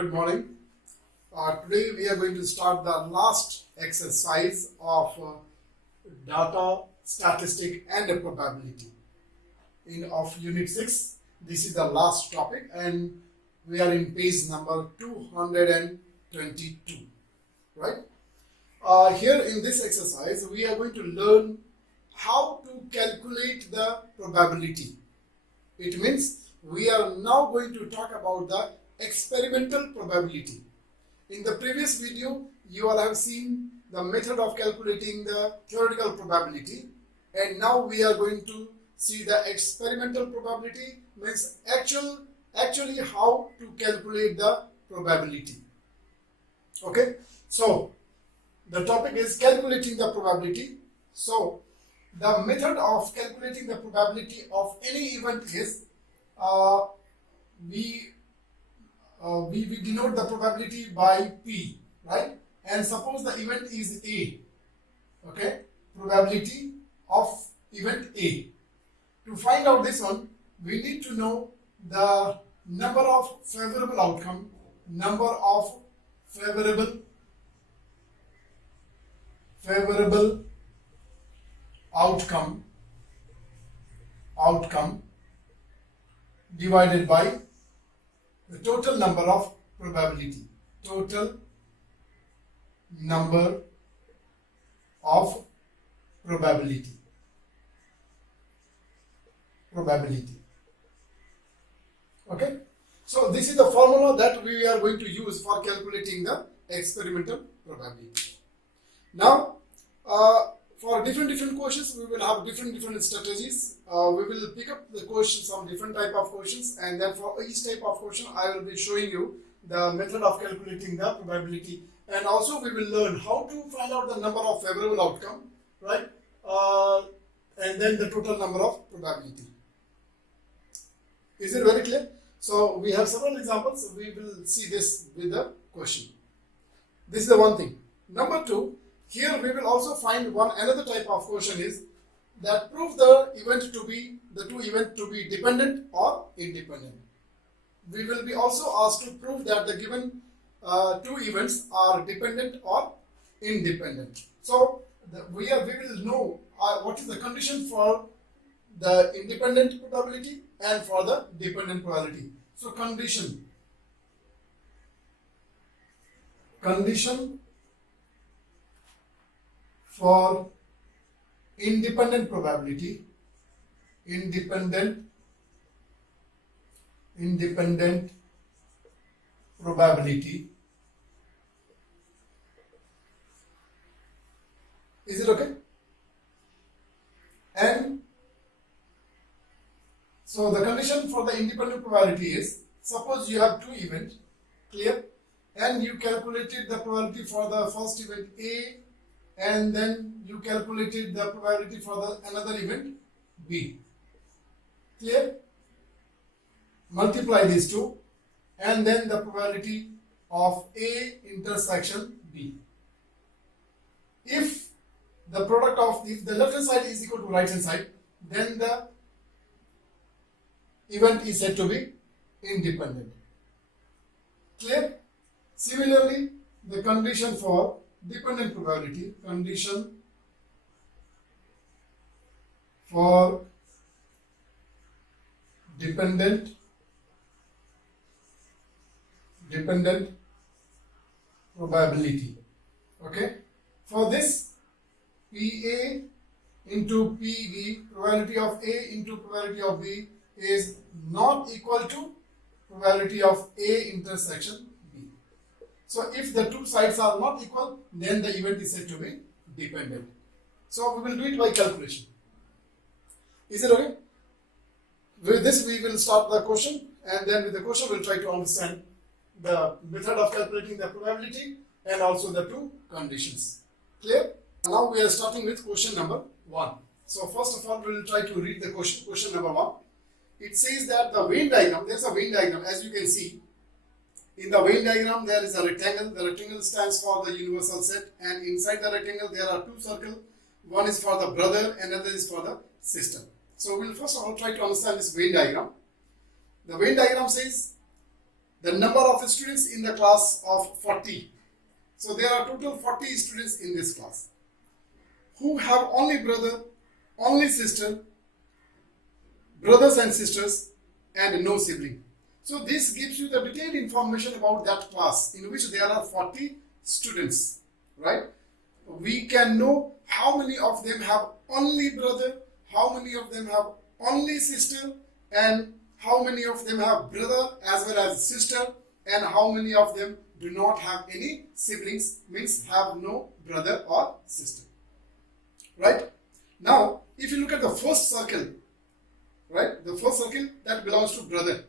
Good morning. Today we are going to start the last exercise of data, statistic and probability of unit 6. This is the last topic and we are in page number 222, right? Here in this exercise we are going to learn how to calculate the probability. It means we are now going to talk about the experimental probability. In the previous video, you all have seen the method of calculating the theoretical probability, and now we are going to see the experimental probability, means actually how to calculate the probability. Okay, so the topic is calculating the probability. So the method of calculating the probability of any event is we denote the probability by P, right? And suppose the event is A, okay? Probability of event A. To find out this one, we need to know the number of favorable outcome, number of favorable outcome divided by the total number of probability. Total number of probability. Okay. So this is the formula that we are going to use for calculating the experimental probability. Now, for different questions, we will have different strategies. We will pick up the questions, some different type of questions, and then for each type of question, I will be showing you the method of calculating the probability. And also, we will learn how to find out the number of favorable outcome, right? And then the total number of probability. Is it very clear? So we have several examples. We will see this with the question. This is the one thing. Number two. Here we will also find another type of question is that prove the two events to be dependent or independent. We will be also asked to prove that the given two events are dependent or independent. So we will know what is the condition for the independent probability and for the dependent probability. So condition for independent probability is it okay? And so the condition for the independent probability is, suppose you have two events, clear, and you calculated the probability for the first event A, and then you calculated the probability for the another event B. Clear? Multiply these two and then the probability of A intersection B. If the product of if the left hand side is equal to right hand side, then the event is said to be independent. Clear? Similarly, the condition for dependent probability, condition for dependent probability. Okay, for this PA into PB, probability of A into probability of B is not equal to probability of A intersection B. So if the two sides are not equal, then the event is said to be dependent. So we will do it by calculation. Is it okay? With this we will start the question, and then with the question we will try to understand the method of calculating the probability and also the two conditions. Clear? Now we are starting with question number 1. So first of all we will try to read the question number 1. It says that the Venn diagram, there is a Venn diagram, as you can see. In the Venn diagram there is a rectangle. The rectangle stands for the universal set, and inside the rectangle there are two circles. One is for the brother, another is for the sister. So we will first of all try to understand this Venn diagram. The Venn diagram says the number of students in the class of 40. So there are total 40 students in this class who have only brother, only sister, brothers and sisters, and no sibling. So this gives you the detailed information about that class in which there are 40 students, right? We can know how many of them have only brother, how many of them have only sister, and how many of them have brother as well as sister, and how many of them do not have any siblings, means have no brother or sister, right? Now, if you look at the first circle, right, the first circle that belongs to brother.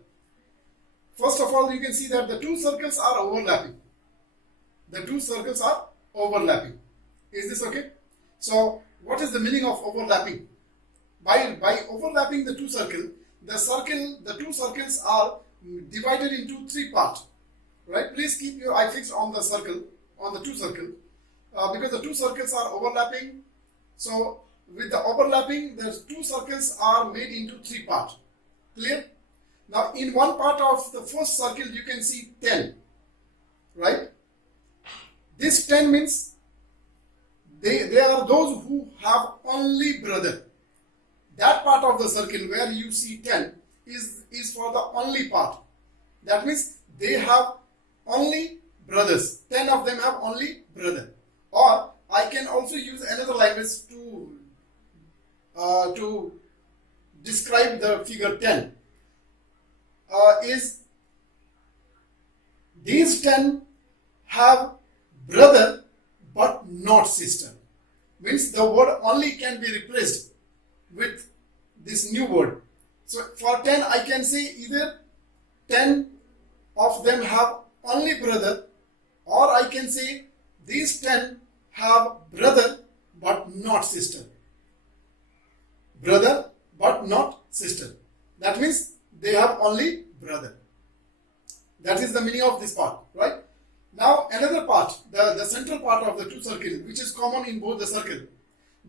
First of all, you can see that the two circles are overlapping. The two circles are overlapping. Is this okay? So, what is the meaning of overlapping? By overlapping the two circles, the two circles are divided into three parts. Right? Please keep your eye fixed on the circle, on the two circles, because the two circles are overlapping. So, with the overlapping, the two circles are made into three parts. Clear? Now, in one part of the first circle, you can see 10. Right? This 10 means they are those who have only brother. That part of the circle where you see 10 is for the only part. That means they have only brothers. 10 of them have only brother. Or I can also use another language to describe the figure 10. Is these 10 have brother but not sister. Means the word only can be replaced with this new word. So for 10 I can say either 10 of them have only brother, or I can say these 10 have brother but not sister. Brother but not sister. That means they have only brother. That is the meaning of this part, right? Now another part, the central part of the two circle, which is common in both the circle.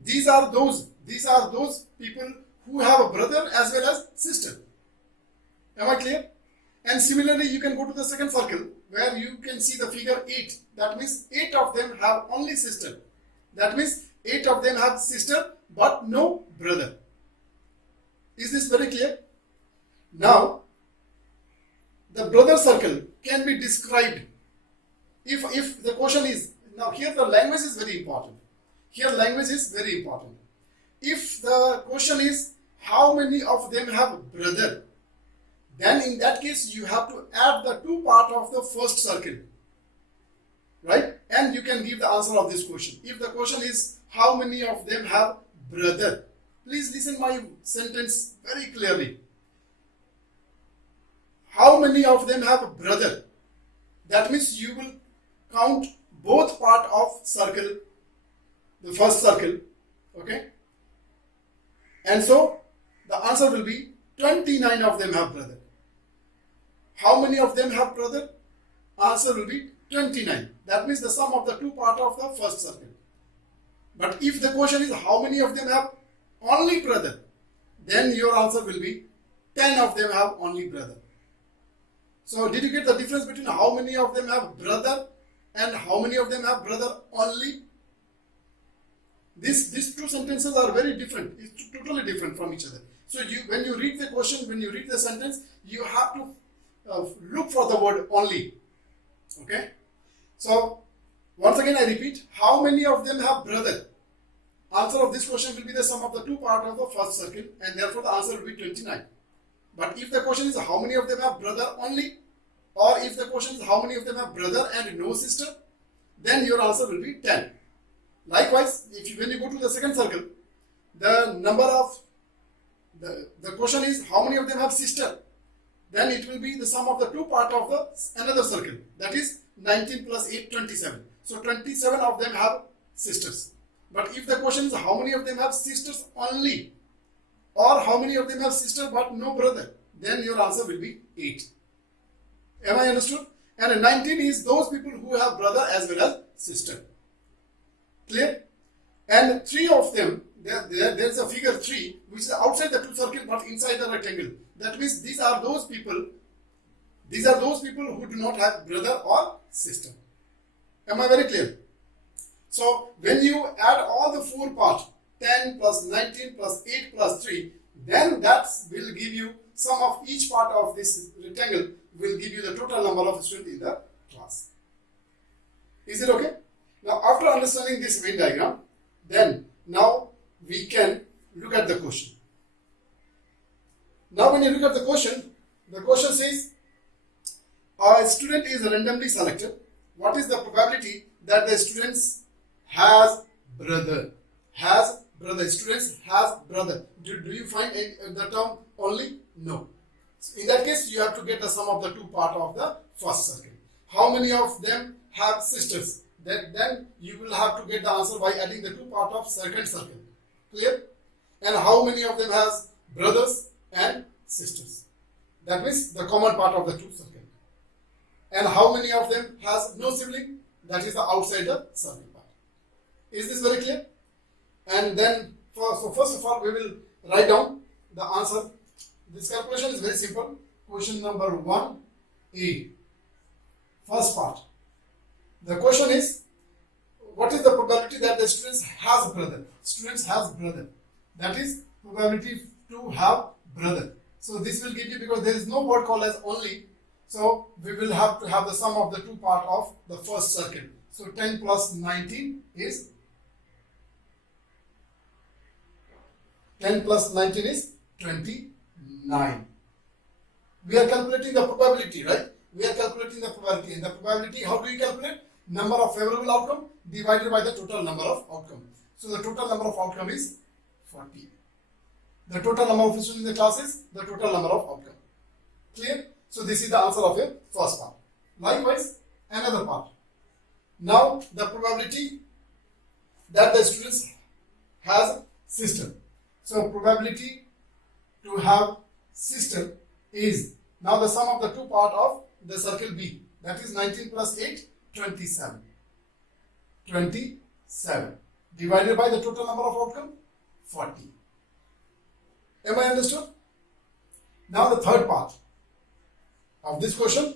These are those people who have a brother as well as sister. Am I clear? And similarly, you can go to the second circle where you can see the figure 8. That means 8 of them have only sister. That means 8 of them have sister but no brother. Is this very clear? Now, the brother circle can be described if the question is, now here the language is very important. Here language is very important. If the question is how many of them have brother, then in that case you have to add the two part of the first circle, right? And you can give the answer of this question. If the question is how many of them have brother, please listen my sentence very clearly. How many of them have brother? That means you will count both part of circle, the first circle, okay? And so the answer will be 29 of them have brother. How many of them have brother? Answer will be 29. That means the sum of the two part of the first circle. But if the question is how many of them have only brother, then your answer will be 10 of them have only brother. So did you get the difference between how many of them have brother and how many of them have brother only? These two sentences are very different. It's totally different from each other. So when you read the question, when you read the sentence, you have to look for the word only. Okay? So once again I repeat, how many of them have brother? Answer of this question will be the sum of the two part of the first circle, and therefore the answer will be 29. But if the question is how many of them have brother only, or if the question is how many of them have brother and no sister, then your answer will be 10. Likewise, when you go to the second circle, the number of the question is how many of them have sister, then it will be the sum of the two part of the another circle, that is 19 plus 8, 27. So 27 of them have sisters. But if the question is how many of them have sisters only, or how many of them have sister but no brother, then your answer will be 8. Am I understood? And 19 is those people who have brother as well as sister. Clear? And 3 of them, there is a figure 3 which is outside the two circle but inside the rectangle. That means these are those people These are those people who do not have brother or sister. Am I very clear? So when you add all the four parts, 10 plus 19 plus 8 plus 3, then that will give you sum of each part of this rectangle will give you the total number of students in the class. Is it okay? Now after understanding this Venn diagram, then now we can look at the question. Now when you look at the question says a student is randomly selected. What is the probability that the students has brother? Students has brother. Do you find the term only? No. So in that case, you have to get the sum of the two part of the first circle. How many of them have sisters? Then you will have to get the answer by adding the two part of second circle. Clear? And how many of them has brothers and sisters? That means the common part of the two circle. And how many of them has no sibling? That is the outside the circle part. Is this very clear? And then, so first of all, we will write down the answer. This calculation is very simple. Question number 1A. First part. The question is, what is the probability that the students has brother? Students has brother. That is probability to have brother. So this will give you, because there is no word called as only. So we will have to have the sum of the two part of the first circle. So 10 plus 19 is 10 plus 19 is 29. We are calculating the probability, right? We are calculating the probability. And the probability, how do you calculate? Number of favorable outcome divided by the total number of outcome. So the total number of outcome is 40. The total number of students in the class is the total number of outcome. Clear? So this is the answer of your first part. Likewise, another part. Now the probability that the students has sister. So probability to have sister is now the sum of the two part of the circle B. That is 19 plus 8, 27. 27 divided by the total number of outcome, 40. Am I understood? Now the third part of this question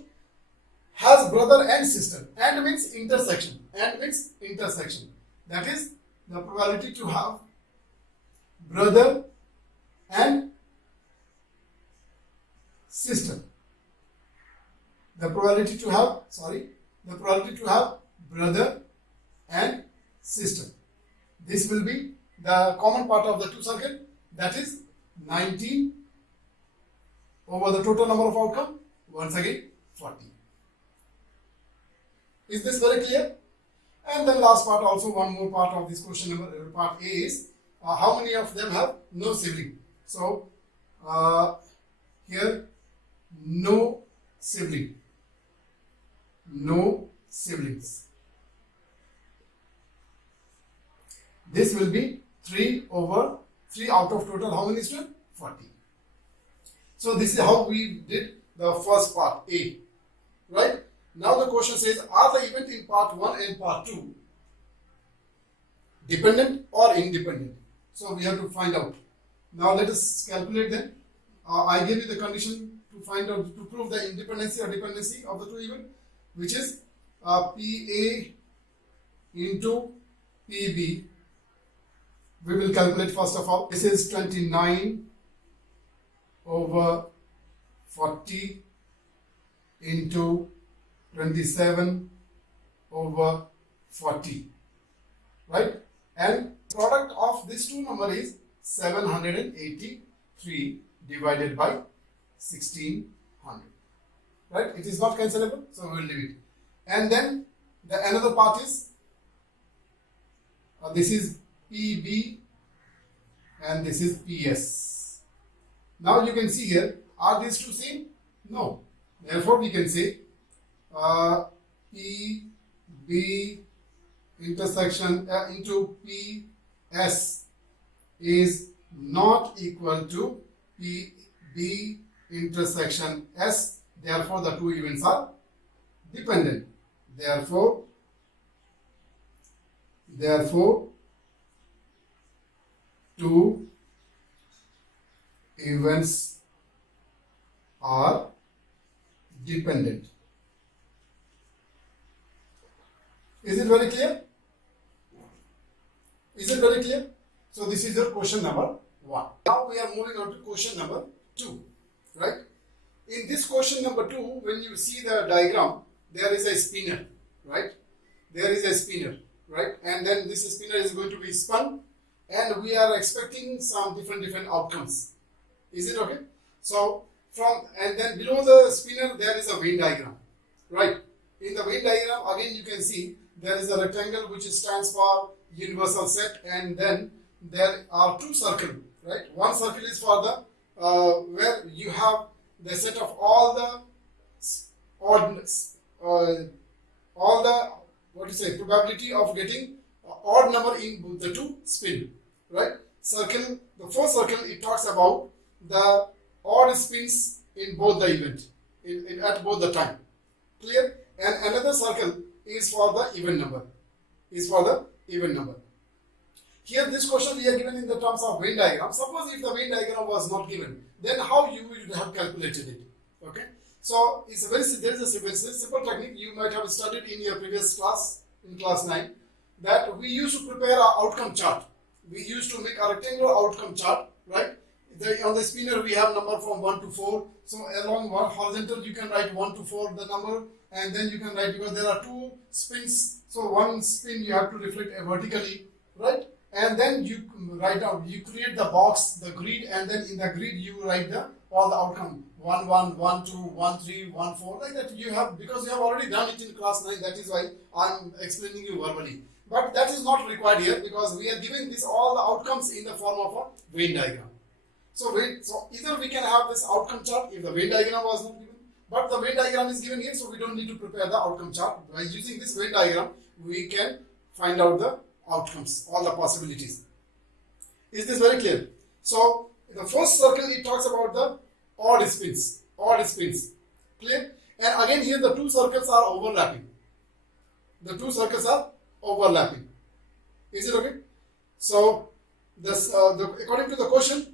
has brother and sister. And means intersection. And means intersection. That is the probability to have brother and sister. The probability to have brother and sister. This will be the common part of the two circle. That is 19 over the total number of outcome. Once again 40. Is this very clear? And then last part, also one more part of this question number, part A is how many of them have no sibling. So here no sibling, no siblings. This will be 3 over 3 out of total how many students? 40. So this is how we did the first part A, right? Now the question says, are the event in part 1 and part 2 dependent or independent? So we have to find out. Now let us calculate them. I gave you the condition to find out, to prove the independency or dependency of the two events, which is PA into PB. We will calculate first of all. This is 29 over 40 into 27 over 40, right? And product of these two number is 783 divided by 1600, right? It is not cancelable, so we will leave it. And then the another part is this is PB and this is PS. Now you can see here, are these two same? No. Therefore we can say PB intersection into PS is not equal to PB intersection S. Therefore the two events are dependent. Therefore two events are dependent. Is it very clear? Is it very clear? So this is your question number 1. Now we are moving on to question number 2, right? In this question number 2, when you see the diagram, there is a spinner, right? There is a spinner, right? And then this spinner is going to be spun, and we are expecting some different outcomes. Is it okay? So and then below the spinner there is a Venn diagram, right? In the Venn diagram again you can see there is a rectangle which stands for universal set, and then there are 2 circles, right? One circle is for the where you have the set of all the probability of getting odd number in the 2 spin, right? Circle, the first circle, it talks about the odd spins in both the event, at both the time. Clear? And another circle is for the even number. Here this question we are given in the terms of Venn diagram. Suppose if the Venn diagram was not given, then how you would have calculated it? Okay. So there is a very simple technique you might have studied in your previous class, in class 9, that we used to prepare our outcome chart. We used to make a rectangular outcome chart, right? On the spinner we have number from 1 to 4. So along one horizontal you can write 1 to 4 the number, and then you can write, because there are 2 spins, so one spin you have to reflect vertically, right? And then you write down, you create the box, the grid, and then in the grid you write all the outcome 1 1 1 2 1 3 1 4, like that. You have, because you have already done it in class 9, that is why I am explaining you verbally. But that is not required here, because we are giving this all the outcomes in the form of a Venn diagram. So either we can have this outcome chart if the Venn diagram was not given, but the Venn diagram is given here, so we don't need to prepare the outcome chart. By using this Venn diagram, we can find out the outcomes, all the possibilities. Is this very clear? So the first circle, it talks about the odd spins. Clear? And again here the 2 circles are overlapping. Is it okay? So this according to the question,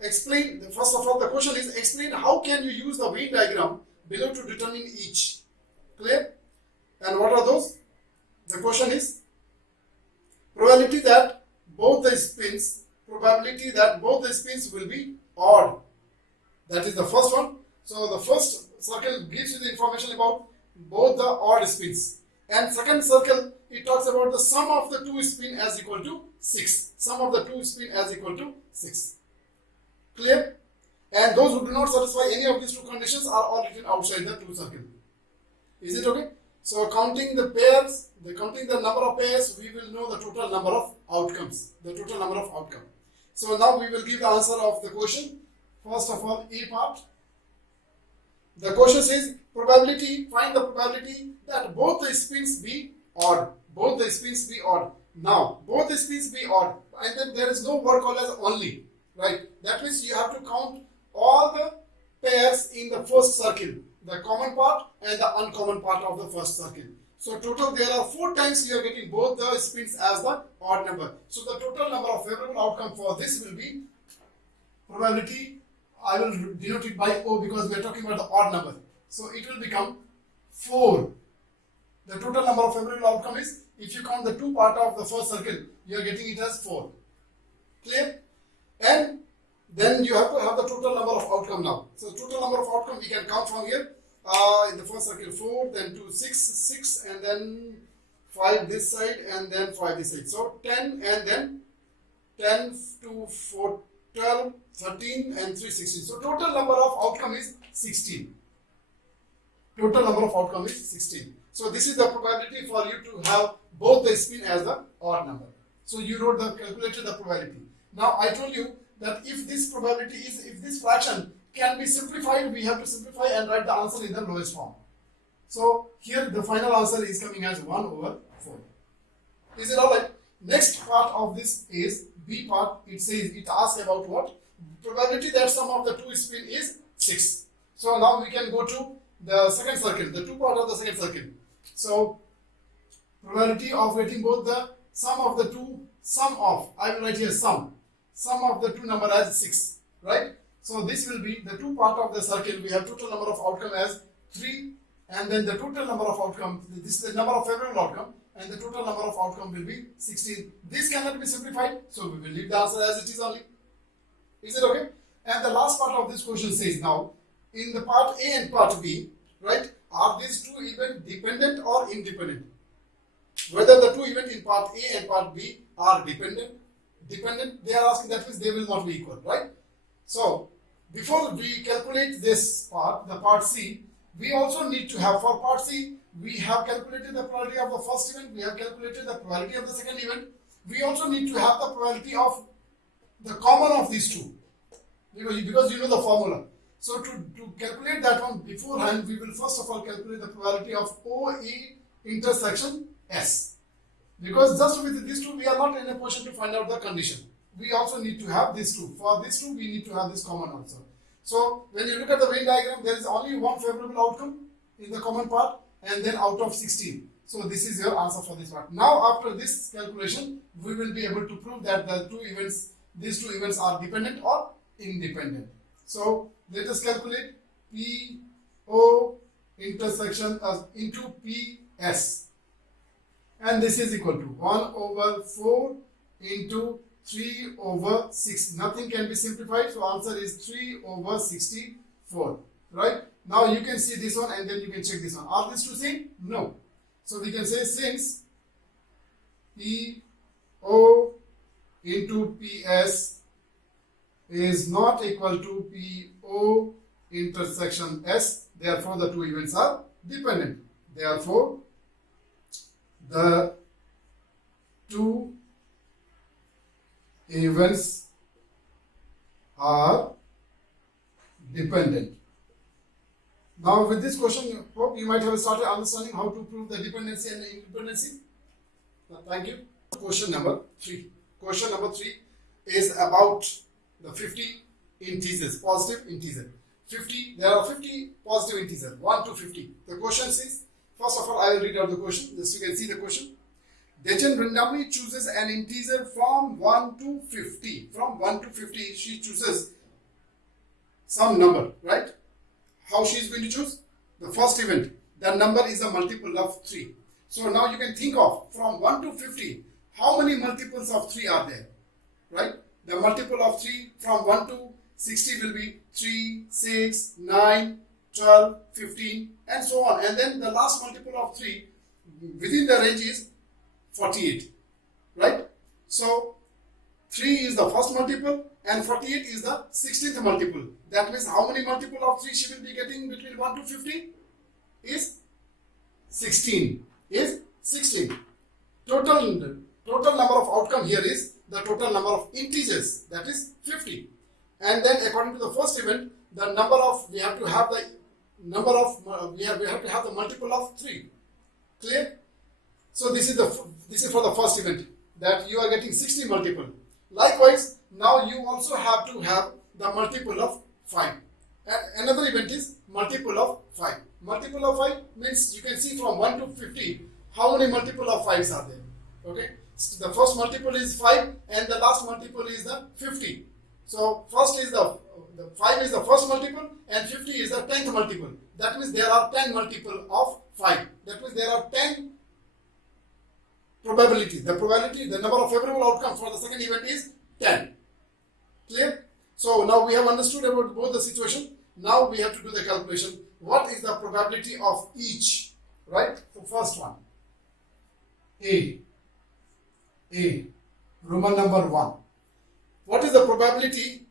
explain, first of all the question is, explain how can you use the Venn diagram below to determine each. Clear? And what are those? The question is probability that both the spins will be odd. That is the first one. So the first circle gives you the information about both the odd spins. And second circle, it talks about the sum of the 2 spin as equal to 6. Clear? And those who do not satisfy any of these 2 conditions are all written outside the 2 circle. Is it okay? So counting the number of pairs, we will know the total number of outcomes. So now we will give the answer of the question. First of all, A part. The question says find the probability that both the spins be odd. Now, both the spins be odd, and then there is no word called as only, right? That means you have to count all the pairs in the first circle, the common part and the uncommon part of the first circle. So total there are 4 times you are getting both the spins as the odd number. So the total number of favorable outcome for this will be probability. I will denote it by O because we are talking about the odd number. So it will become 4. The total number of favorable outcome is, if you count the 2 part of the first circle, you are getting it as 4. Clear? And then you have to have the total number of outcome now. So total number of outcome we can count from here. In the first circle 4, then 2 6, and then 5 this side, and then 5 this side. So 10, and then 10 to 4 12, 13, and 3 16. So total number of outcome is 16. So this is the probability for you to have both the spin as the odd number. So you calculated the probability. Now I told you that if this fraction can be simplified, we have to simplify and write the answer in the lowest form. So here the final answer is coming as 1 over 4. Is it alright? Next part of this is B part. It asks about what? Probability that sum of the 2 spin is 6. So now we can go to the second circle, the 2 part of the second circle. So probability of getting both the sum of the 2, I will write here sum of the 2 number as 6, right? So this will be the two part of the circle. We have total number of outcome as 3, and then the total number of outcome, this is the number of favorable outcome, and the total number of outcome will be 16. This cannot be simplified, so we will leave the answer as it is only. Is it okay? And the last part of this question says, now in the part A and part B, right, are these two events dependent or independent? Whether the two events in part A and part B are dependent, they are asking, that means they will not be equal, right? So before we calculate this part, the part C, we also need to have, for part C, we have calculated the probability of the first event, we have calculated the probability of the second event. We also need to have the probability of the common of these two, because you know the formula. So to calculate that one beforehand, we will first of all calculate the probability of OA intersection S. Because just with these two, we are not in a position to find out the condition. We also need to have these two. For these two, we need to have this common also. So when you look at the Venn diagram, there is only one favorable outcome in the common part, and then out of 16. So this is your answer for this part. Now after this calculation, we will be able to prove that these two events are dependent or independent. So let us calculate PO intersection into PS, and this is equal to 1 over 4 into 3 over 6. Nothing can be simplified, so answer is 3 over 64. Right? Now you can see this one, and then you can check this one. Are these two same? No. So we can say, since PO into PS is not equal to PO intersection S, therefore the two events are dependent. Therefore the two events are dependent. Now with this question, hope you might have started understanding how to prove the dependency and the independency. Thank you. Question number 3. Question number 3 is about the 50 integers, positive integer. 50, there are 50 positive integers, 1 to 50. The question says, first of all, I will read out the question, just you can see the question. Dechen randomly chooses an integer from 1 to 50. From 1 to 50, she chooses some number, right? How she is going to choose? The first event, the number is a multiple of 3. So now you can think of, from 1 to 50, how many multiples of 3 are there, right? The multiple of 3 from 1 to 60 will be 3, 6, 9, 12, 15, and so on. And then the last multiple of 3 within the range is 48, right? So 3 is the first multiple and 48 is the 16th multiple. That means how many multiple of 3 she will be getting between 1 to 50 is 16. Is 16. Total number of outcome here is the total number of integers, that is 50. And then according to the first event, the number of, we have to have the number of, we have to have the multiple of 3. Clear? So this is for the first event, that you are getting 60 multiple. Likewise, now you also have to have the multiple of 5. And another event is multiple of 5. Multiple of 5 means you can see from 1 to 50 how many multiple of 5s are there. Okay? So the first multiple is 5 and the last multiple is the 50. So first is the 5 is the first multiple and 50 is the 10th multiple. That means there are 10 multiple of 5. That means there are 10 probabilities. The probability, the number of favorable outcomes for the second event is 10. Clear? So now we have understood about both the situation. Now we have to do the calculation. What is the probability of each? Right? So first one. A. Roman number 1. What is the probability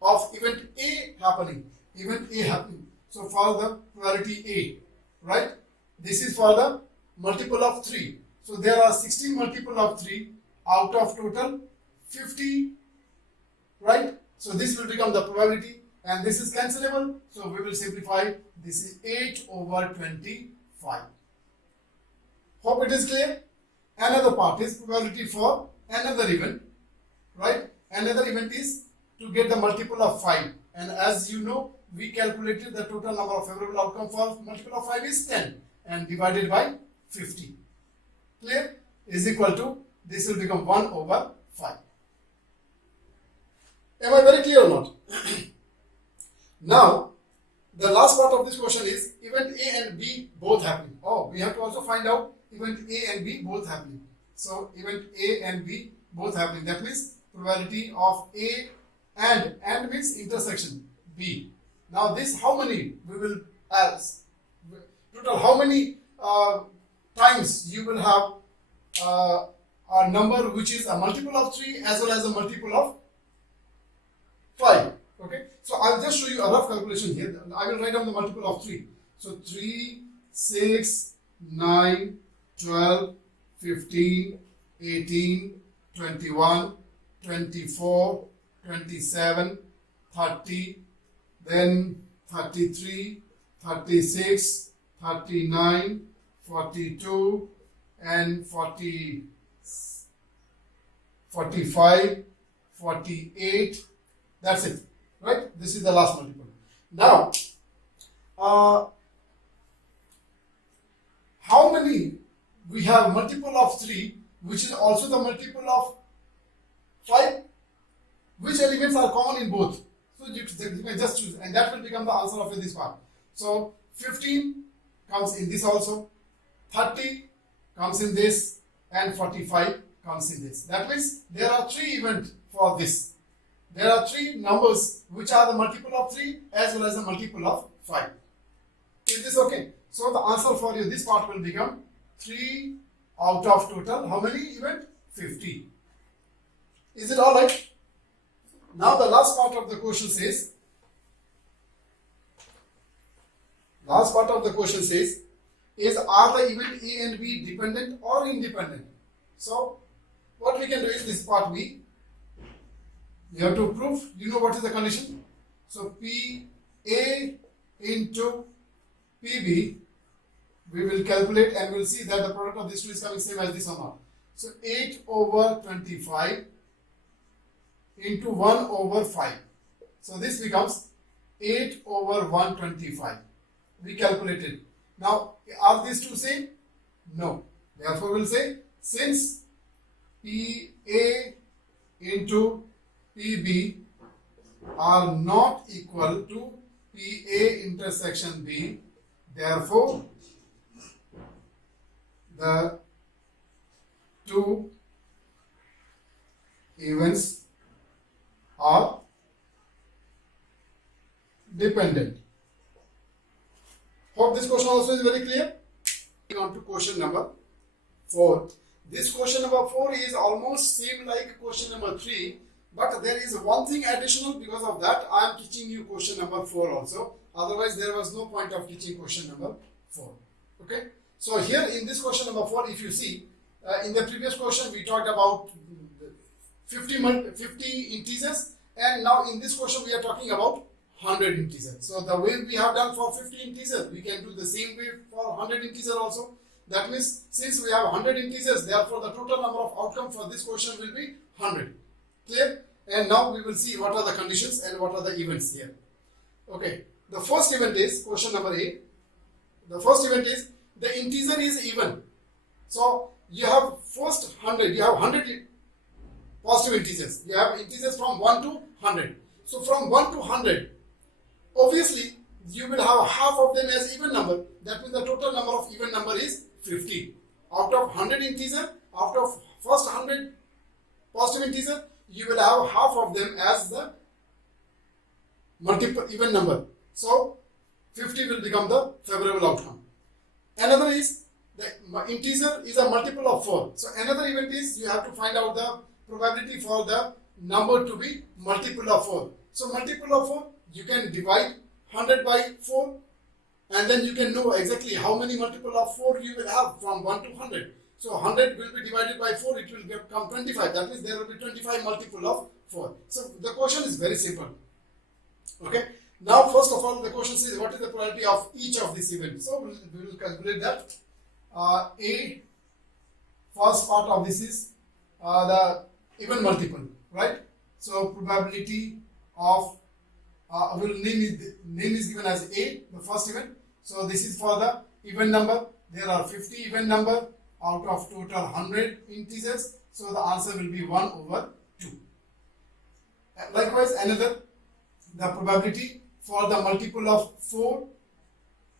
of event A happening? Event A happening. So for the probability A, right? This is for the multiple of 3. So there are 16 multiple of 3 out of total 50, right? So this will become the probability and this is cancelable. So we will simplify. This is 8 over 25. Hope it is clear. Another part is probability for another event, right? Another event is to get the multiple of 5. And as you know, we calculated the total number of favorable outcome for multiple of 5 is 10 and divided by 50. Clear? Is equal to, this will become 1 over 5. Am I very clear or not? this question is event A and B both happening. Oh, we have to also find out event A and B both happening. So event A and B both happening. That means probability of A and means intersection B. Now this how many we will as total how many times you will have a number which is a multiple of 3 as well as a multiple of 5. Okay, so I'll just show you a rough calculation here. I will write down the multiple of 3. So 3, 6, 9, 12, 15, 18, 21, 24, 27, 30, then 33, 36, 39, 42, and 40, 45, 48. That's it, right? This is the last multiple. Now, how many we have multiple of 3, which is also the multiple of 5? Which elements are common in both? So you can just choose, and that will become the answer of this part. So 15 comes in this also, 30 comes in this, and 45 comes in this. That means there are 3 events for this. There are 3 numbers which are the multiple of 3 as well as the multiple of 5. Is this okay? So the answer for you, this part will become 3 out of total. How many event? 50. Is it alright? Now the last part of the question says, is are the event A and B dependent or independent? So what we can do is this part B. You have to prove, you know what is the condition. So PA into PB, we will calculate and we'll see that the product of these two is coming same as this or not. So 8 over 25 into 1 over 5. So this becomes 8 over 125. We calculated. Now, are these two same? No. Therefore, we'll say since PA into PB are not equal to PA intersection B, therefore, the two events are dependent. Hope this question also is very clear. Moving on to question number 4. This question number 4 is almost same like question number 3, but there is one thing additional. Because of that, I am teaching you question number 4 also. Otherwise, there was no point of teaching question number 4. Okay. So here in this question number 4, if you see, in the previous question we talked about 50 integers, and now in this question we are talking about 100 integers. So the way we have done for 50 integers, we can do the same way for 100 integers also. That means since we have 100 integers, therefore the total number of outcome for this question will be 100. Clear? And now we will see what are the conditions and what are the events here. Okay. The first event is question number A. The first event is the integer is even. So you have first 100. You have 100 positive integers. You have integers from 1 to 100. So from 1 to 100, obviously you will have half of them as even number. That means the total number of even number is 50. Out of 100 integer, out of first 100 positive integer, you will have half of them as the multiple even number. So 50 will become the favorable outcome. Another is the integer is a multiple of 4. So another event is you have to find out the probability for the number to be multiple of 4. So multiple of 4, you can divide 100 by 4, and then you can know exactly how many multiple of 4 you will have from 1 to 100. So 100 will be divided by 4, it will become 25. That means there will be 25 multiple of 4. So the question is very simple. Okay. Now first of all, the question says what is the probability of each of these events. So we will calculate that. A first part of this is the even multiple, right? So probability of name is given as A, the first event. So this is for the even number. There are 50 even number out of total 100 integers. So the answer will be 1 over 2. Likewise, another, the probability for the multiple of 4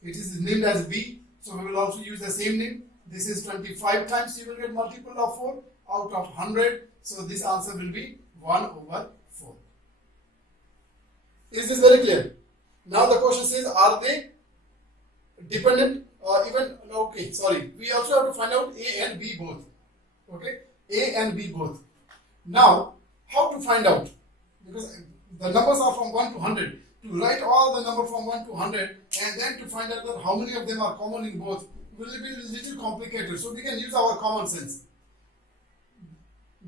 It is named as B, so we will also use the same name. This is 25 times, you will get multiple of 4 out of 100. So this answer will be 1/4. Is this very clear? Now the question says, are they dependent or even, okay, sorry. We also have to find out A and B both. Okay, A and B both. Now, how to find out? Because the numbers are from 1 to 100. To write all the number from 1 to 100 and then to find out that how many of them are common in both will be a little complicated. So we can use our common sense.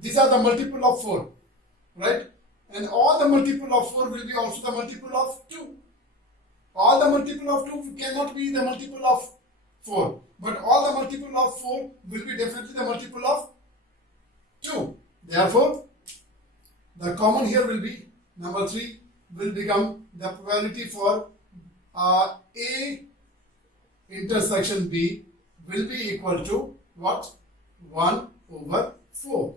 These are the multiple of 4, right? And all the multiple of 4 will be also the multiple of 2. All the multiple of 2 cannot be the multiple of 4. But all the multiple of 4 will be definitely the multiple of 2. Therefore, the common here will be number 3 will become the probability for A intersection B will be equal to what? 1/4.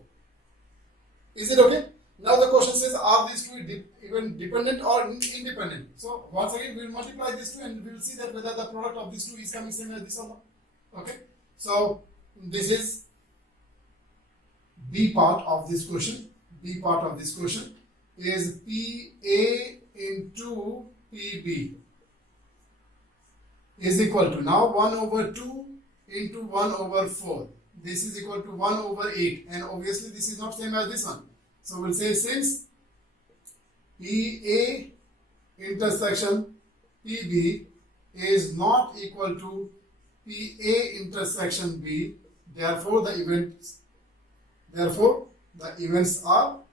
Is it okay? Now the question says, are these two even dependent or independent? So once again, we will multiply these two and we will see that whether the product of these two is coming same as this or not. Okay. So this is B part of this question. B part of this question is PA into PB is equal to, now 1/2 into 1/4. This is equal to 1/8, and obviously this is not same as this one. So we'll say, since PA intersection PB is not equal to PA intersection B, therefore the events are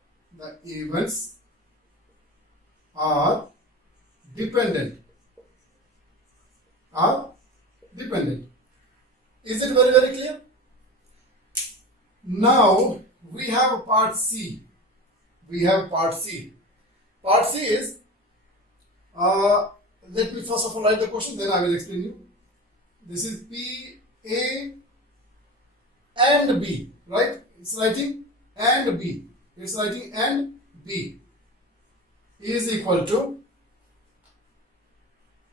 dependent. Is it very, very clear? Now we have part C. Part C is, let me first of all write the question, then I will explain you. This is PA and B, right? It's writing and B. It's writing and B is equal to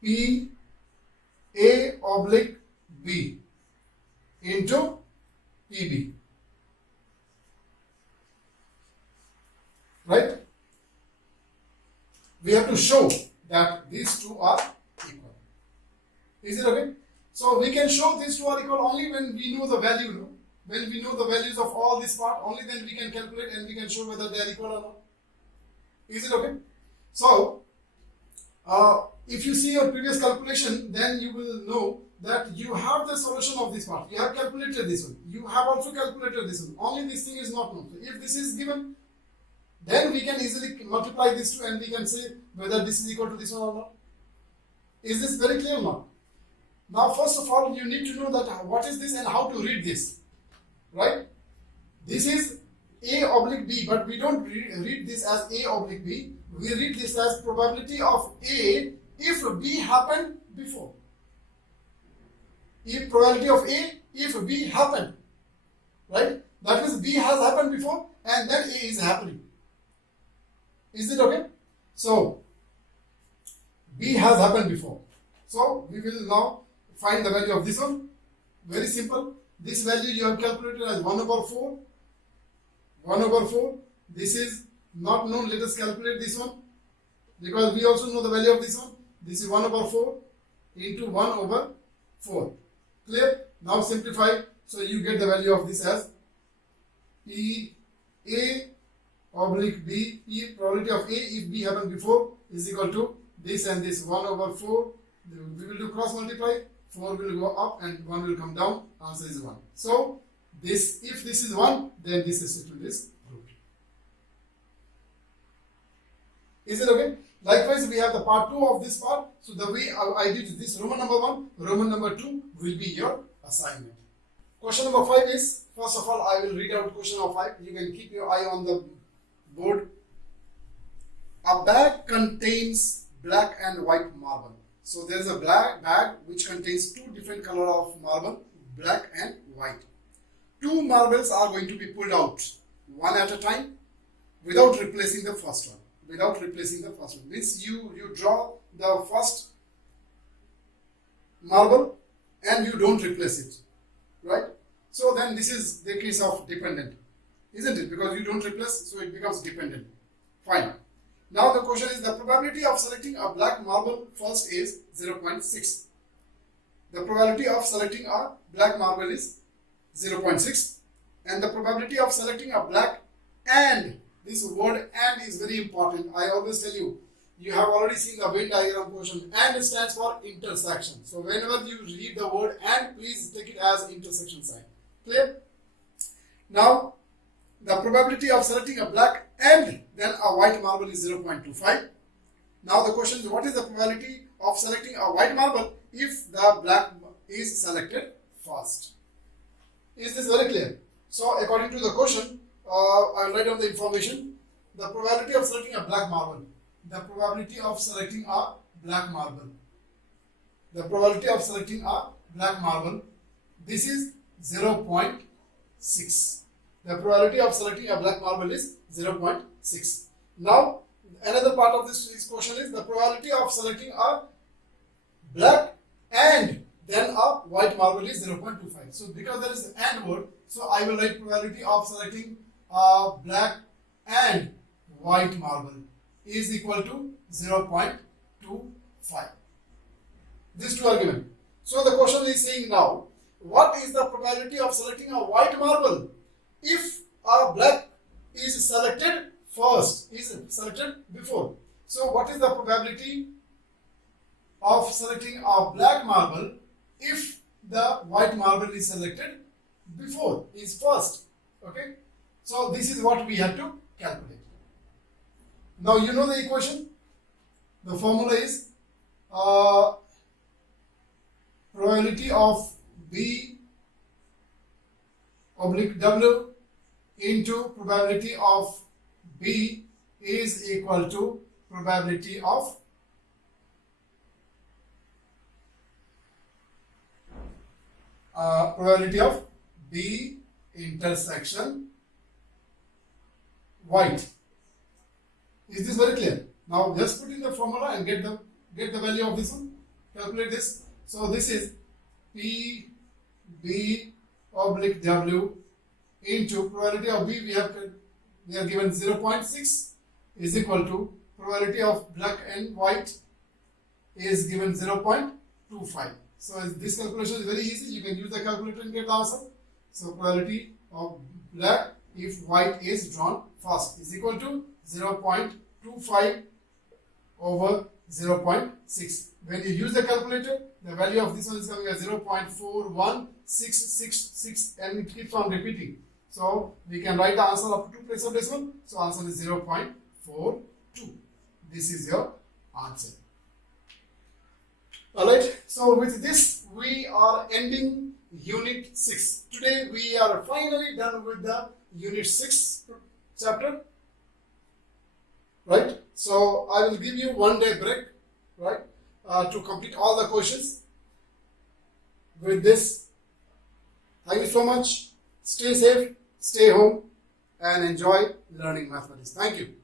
PA/B into PB. Right? We have to show that these two are equal. Is it okay? So we can show these two are equal only when we know the value. No? When we know the values of all this part, only then we can calculate and we can show whether they are equal or not. Is it okay? So, if you see your previous calculation, then you will know that you have the solution of this part. You have calculated this one. You have also calculated this one. Only this thing is not known. So if this is given, then we can easily multiply these two and we can say whether this is equal to this one or not. Is this very clear or not? Now, first of all, you need to know that what is this and how to read this. Right? This is A/B, but we don't read this as A/B. We read this as probability of A if B happened before. If probability of A if B happened. Right? That means B has happened before and then A is happening. Is it okay? So, B has happened before. So, we will now find the value of this one. Very simple. This value you have calculated as 1/4. 1/4. This is not known. Let us calculate this one. Because we also know the value of this one. This is 1/4 into 1/4. Clear? Now simplify. So you get the value of this as PA/B. P probability of A if B happened before is equal to this and this 1/4. We will do cross multiply. 4 will go up and 1 will come down. Answer is 1. So this, if this is 1, then this statement is proved. Is it okay? Likewise, we have the part 2 of this part. So the way I did this, Roman number 1, Roman number 2 will be your assignment. Question number 5 is, first of all, I will read out question number 5. You can keep your eye on the board. A bag contains black and white marble. So there is a black bag which contains 2 different colors of marble, black and white. 2 marbles are going to be pulled out, one at a time, without replacing the first one. Means you draw the first marble and you don't replace it, right? So then this is the case of dependent, isn't it? Because you don't replace, so it becomes dependent. Fine. Now the question is, the probability of selecting a black marble first is 0.6. The probability of selecting a black marble is 0.6, and the probability of selecting a black and, this word and is very important. I always tell you, you have already seen the Venn diagram portion, and it stands for intersection. So whenever you read the word and, please take it as intersection sign. Clear? Now the probability of selecting a black and then a white marble is 0.25. Now the question is, what is the probability of selecting a white marble if the black is selected first? Is this very clear? So according to the question, I will write down the information. The probability of selecting a black marble. The probability of selecting a black marble. The probability of selecting a black marble. This is 0.6. The probability of selecting a black marble is 0.6. Now, another part of this question is the probability of selecting a black and then a white marble is 0.25. So, because there is an and word, so I will write probability of selecting a black and white marble is equal to 0.25. These two are given. So, the question is saying now, what is the probability of selecting a white marble if a black is selected first, is selected before? So what is the probability of selecting a black marble if the white marble is selected before, is first? Okay, so this is what we have to calculate. Now you know the equation. The formula is probability of B oblique W into probability of B is equal to probability of B intersection white. Is this very clear? Now just put in the formula and get the value of this one. Calculate this. So this is P B oblique W into probability of B, we are given 0.6 is equal to probability of black and white is given 0.25. So this calculation is very easy. You can use the calculator and get the answer. So probability of black if white is drawn first is equal to 0.25 over 0.6. When you use the calculator, the value of this one is coming as 0.41666 and it keeps on repeating. So we can write the answer up to 2 places of decimal. So answer is 0.42. This is your answer. Alright, so with this we are ending Unit 6. Today we are finally done with the Unit 6 chapter. Right, so I will give you 1 day break, right, to complete all the questions. With this, thank you so much. Stay safe, stay home, and enjoy learning mathematics. Thank you.